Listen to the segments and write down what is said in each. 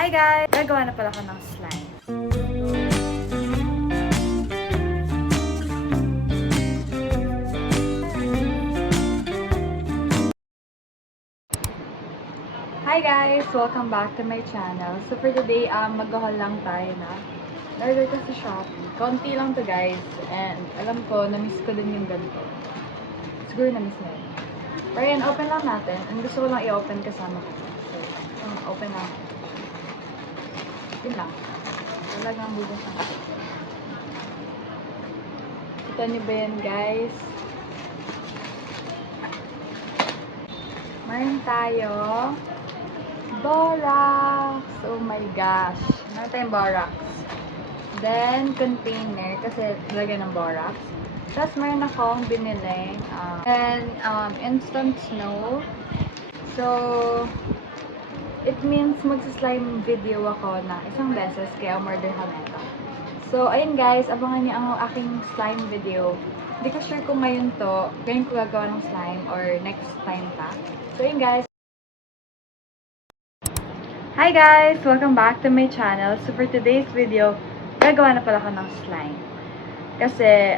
Hi guys! Gagawa na pala ko ng slime. Hi guys! Welcome back to my channel. So for today, mag-haul lang tayo na. Order ko sa Shopee. Konti lang to guys. And alam ko, na-miss ko din yung ganito. Siguro na-miss na yun. Pero yan, open lang natin. And gusto ko lang i-open kasama ko. So, open lang. Yun lang. Talagang bukas lang. Kita niyo ba yan, guys? Mayroon tayo borax. Oh my gosh. Mayroon tayong borax. Then, container. Kasi lagyan ng borax. Tapos, mayroon akong binili. Instant snow. So, it means magsa-slime video ako na isang beses, kaya umorder kami ito. So, ayun guys, abangan niyo ang aking slime video. Hindi ko sure kung ngayon ko gagawa ng slime or next time pa. So, ayun guys. Hi guys! Welcome back to my channel. So, for today's video, gagawa na pala ako ng slime. Kasi,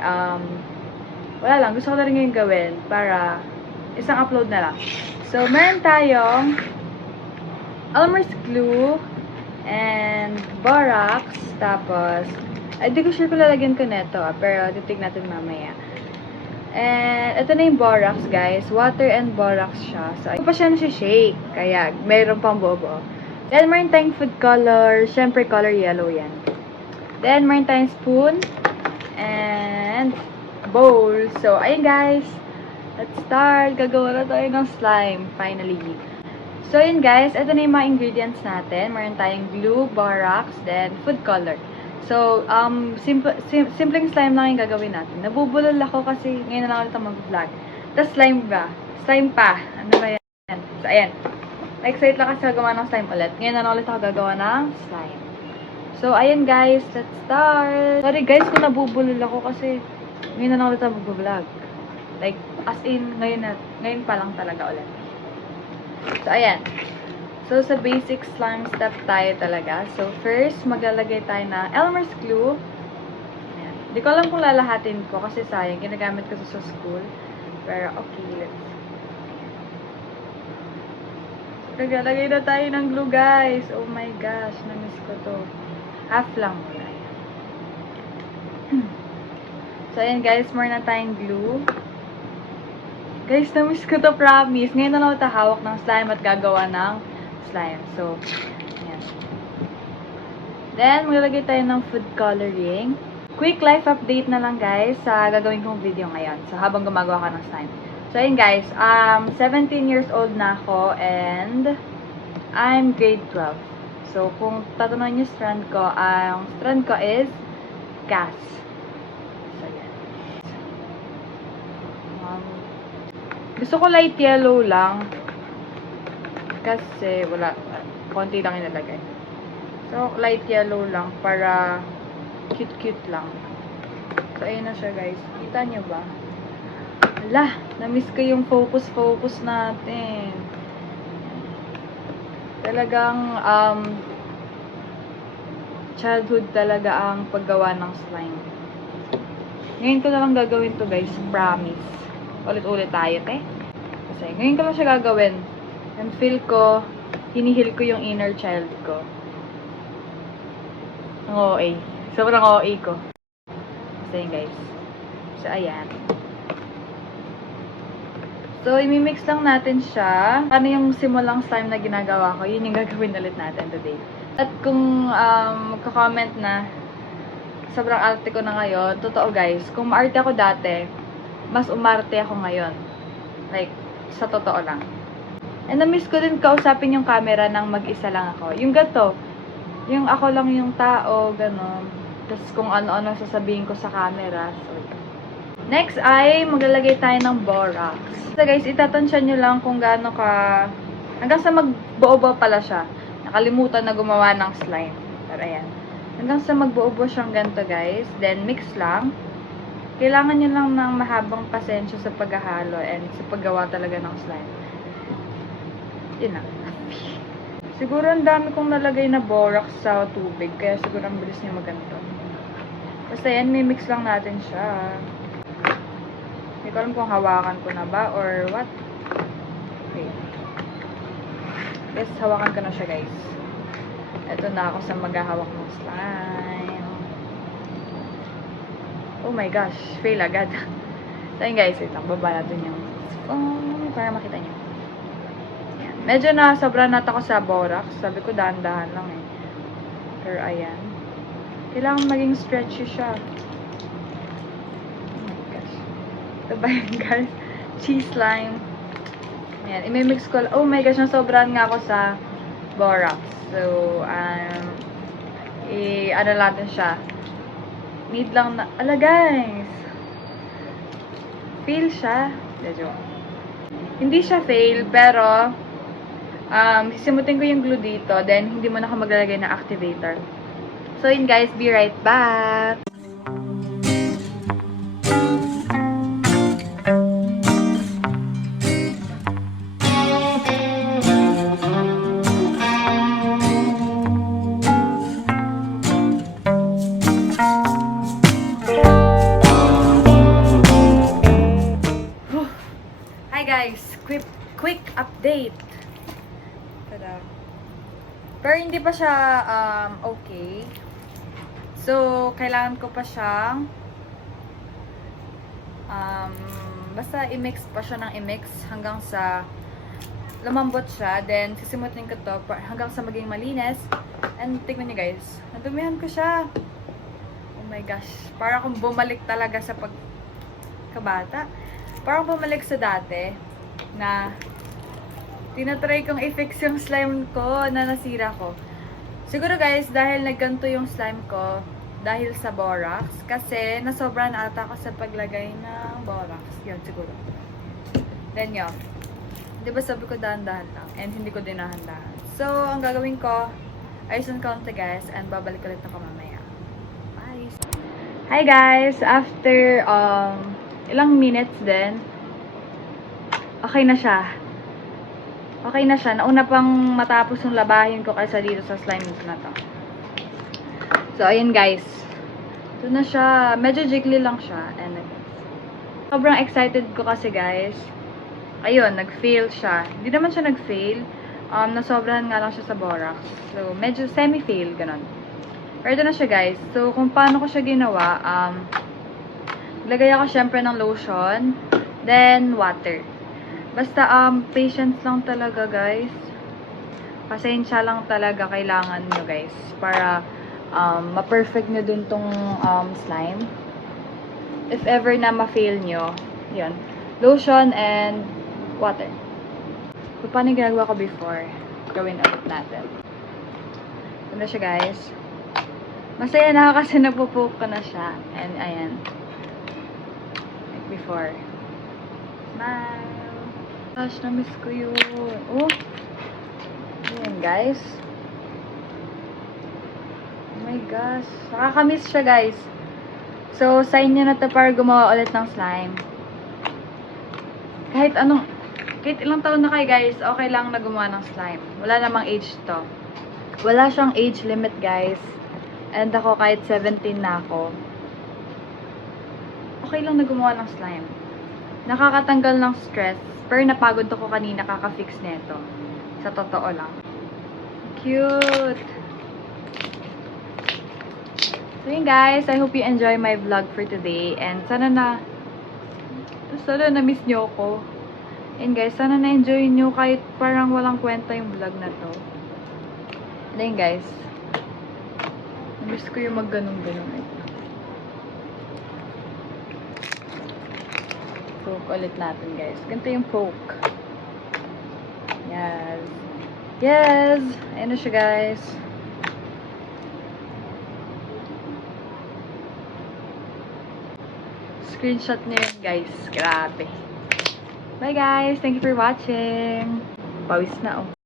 wala lang. Gusto ko na rin ngayon gawin para isang upload na lang. So, meron tayong Elmer's glue and borax, tapos di ko sure kung lalagyan ko neto, pero titig natin mamaya. And ito na yung borax guys, water and borax siya, so hindi pa siya nasi-shake, kaya mayroon pang bobo. Then meron tayong food color, syempre color yellow yan. Then meron tayong spoon and bowl. So ayun guys, let's start. Gagawa na tayo ng slime finally. So, yun guys, ito na yung mga ingredients natin. Meron tayong glue, borax, then food color. So, simpleng slime lang yung gagawin natin. Nabubulol ako kasi ngayon na lang ulit ako mag-vlog. Tapos slime ba? Slime pa. Ano ba yan? So, ayan. Na-excite lang kasi gagawa ng slime ulit. Ngayon na lang ulit ako gagawa ng slime. So, ayan guys, let's start. Sorry guys kung nabubulol ako kasi ngayon na lang ulit ako mag-vlog. Like, as in, ngayon pa lang talaga ulit. So, ayan. So, sa basic slime step tayo talaga. So, first, maglalagay tayo ng Elmer's glue. Ayan. Di ko alam kung lalahatin ko kasi sayang. Ginagamit ko sa school. Pero, okay, let's. Naglalagay na tayo ng glue, guys. Oh my gosh, na-miss ko to. Half lang muna. So, ayan guys, more na tayong glue. Guys, na-miss ko to, promise. Ngayon na lang ako hawak ng slime at gagawa ng slime. So, ayan. Then, maglalagay tayo ng food coloring. Quick life update na lang, guys, sa gagawin kong video ngayon. So, habang gumagawa ka ng slime. So, ayun, guys. 17 years old na ako and I'm grade 12. So, kung tatanungin niyo strand ko, ang strand ko is gas. Gusto ko light yellow lang. Kasi wala. Konti lang inalagay. So, light yellow lang para cute-cute lang. So, ayun na siya guys. Kita nyo ba? Ala, na-miss ko yung focus natin. Talagang, childhood talaga ang paggawa ng slime. Ngayon ko na lang gagawin to guys. Promise. Ulit-ulit tayo, te. Kasi ngayon ko lang siya gagawin. And feel ko, hinihil ko yung inner child ko. Ang OA. Sobrang OA ko. Kasi yun, guys. So, ayan. So, imimix lang natin siya. Ano yung simulang slime na ginagawa ko, yun yung gagawin ulit natin today. At kung magka-comment na sobrang arte ko na ngayon, totoo guys, kung maarte ako dati, mas umarte ako ngayon. Like, sa totoo lang. And na-miss ko din kausapin yung camera nang mag-isa lang ako. Yung gato, yung ako lang yung tao, gano'n. Tapos kung ano-ano sasabihin ko sa camera. So, next ay maglalagay tayo ng borax. So guys, itatansya nyo lang kung gaano ka, hanggang sa magbuo-buo pala siya. Nakalimutan na gumawa ng slime. Pero ayan. Hanggang sa magbuo-buo siyang ganito guys. Then mix lang. Kailangan nyo lang ng mahabang pasensya sa paghahalo and sa paggawa talaga ng slime. Yun na. So, Siguro ang dami kong nalagay na borax sa tubig, kaya siguro ang bilis niya maganto. Basta yan, mimix lang natin siya. Hindi ko alam kung hawakan ko na ba or what. Wait. Yes, hawakan ko na siya, guys. Ito na ako sa maghahawak ng slime. Oh my gosh, fail agad. So yun guys, wait lang, baba natin yung phone para makita nyo. Ayan. Medyo na sobra nata ko sa borax. Sabi ko dahan-dahan lang eh. Pero ayan. Kailangan maging stretchy siya. Oh my gosh. Ito ba yun guys? Cheese slime. Ayan, imimix ko. Oh my gosh, nasobrahan nga ako sa borax. So, ano natin siya. Need lang na, ala guys. Fail siya. Medyo. Hindi siya fail, pero, sisimutin ko yung glue dito, then hindi mo na ako maglalagay na activator. So, yun guys, be right back. Hi guys, quick update. Tada. Pero hindi pa siya okay. So, kailangan ko pa siyang basta i-mix pa siya ng i-mix hanggang sa lumambot siya. Then, sisimutin ko to hanggang sa maging malinis. And, tignan niyo guys, nadumihan ko siya. Oh my gosh, para akong bumalik talaga sa pagkabata. Parang bumalik sa dati na tinatry kong i-fix yung slime ko na nasira ko. Siguro guys, dahil nagganto yung slime ko dahil sa borax. Kasi nasobra na ata ako sa paglagay ng borax. Yun, siguro. Then yun. Diba sabi ko dahan-dahan lang. And hindi ko dinahan-dahan. So, ang gagawin ko, ayusin ko konti guys. And babalik ulit ako mamaya. Bye! Hi guys! After, ilang minutes din, okay na siya. Okay na siya. Nauna pang matapos yung labahin ko kaysa dito sa slime na to. So, ayun guys. Ito na siya. Medyo jiggly lang siya. And sobrang excited ko kasi guys. Ayun, nag-fail siya. Hindi naman siya nag-fail. Nasobrahan nga lang siya sa borax. So, medyo semi-fail, ganun. Pero ito na siya guys. So, kung paano ko siya ginawa, lagay ako syempre ng lotion, then water. Basta, patience lang talaga, guys. Pasensya lang talaga kailangan nyo, guys. Para, ma-perfect nyo dun tong, slime. If ever na ma-fail nyo, yun. Lotion and water. So, paano yung ginagawa ko before? Gawin ulit natin. Ito na siya, guys. Masaya na kasi napupoke ko na siya. And, ayan. Before. Smile. Gosh, na-miss ko yun. Oh. Ayan, guys. Oh my gosh. Nakaka-miss siya, guys. So, sign nyo na to para gumawa ulit ng slime. Kahit ilang taon na kayo, guys, okay lang na gumawa ng slime. Wala namang age to. Wala siyang age limit, guys. And ako, kahit 17 na ako, okay lang na gumawa ng slime. Nakakatanggal ng stress. Pero napagod ako kanina kaka-fix nito. Sa totoo lang. Cute! So yun guys, I hope you enjoy my vlog for today. And sana na-miss nyo ako. And guys, sana na-enjoy nyo kahit parang walang kwenta yung vlog na to. And then guys, na-miss ko yung mag-ganong-ganong. Poke ulit natin, guys. Ganito yung poke. Yes. Yes! Ayan na siya, guys. Screenshot niyo yun, guys. Grabe. Bye, guys. Thank you for watching. Pawis na, oh.